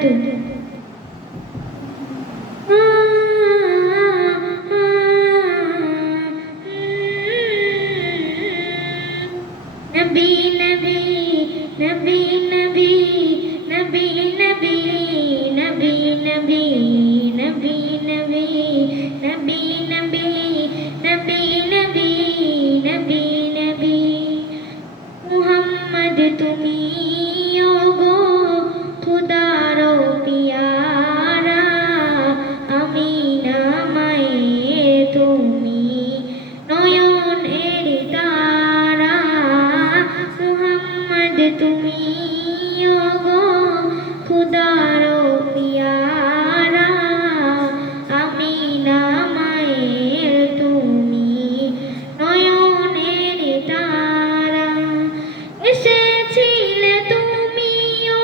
তুমি নবী নবী নবী নবী নবী নবী নবী নবী নবী নবী নবী নবী নবী নবী নবী নবী মুহাম্মদ তুমি ওগো খুদার পিয়ারা আমিনা মায়ের তুমি নয়নের তারা মুহাম্মদ তুমি ওগো খুদার পিয়ারা আমিনা মায়ের তুমি নয়নের তারা এসেছিলে তুমি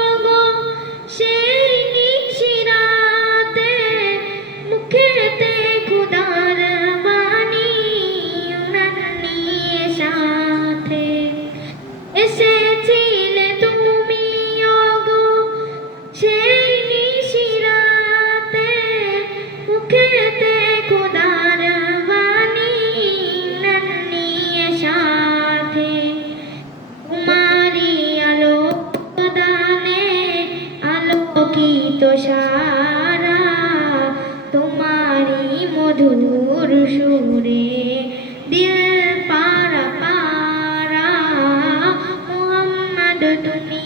ওগো সেই নিশিরাতে মুখেতে খুদার বাণী উনান নিয়ে সাথে এসেছিলে তুমি ওগো সেই নিশিরাতে মুখেতে খুদার বাণী উনান নিয়ে সাথে তোমারি আলো দানে আলোকিত সারা তোমারি মধুর সুরে দিল পারা পারা মুহাম্মদ তুমি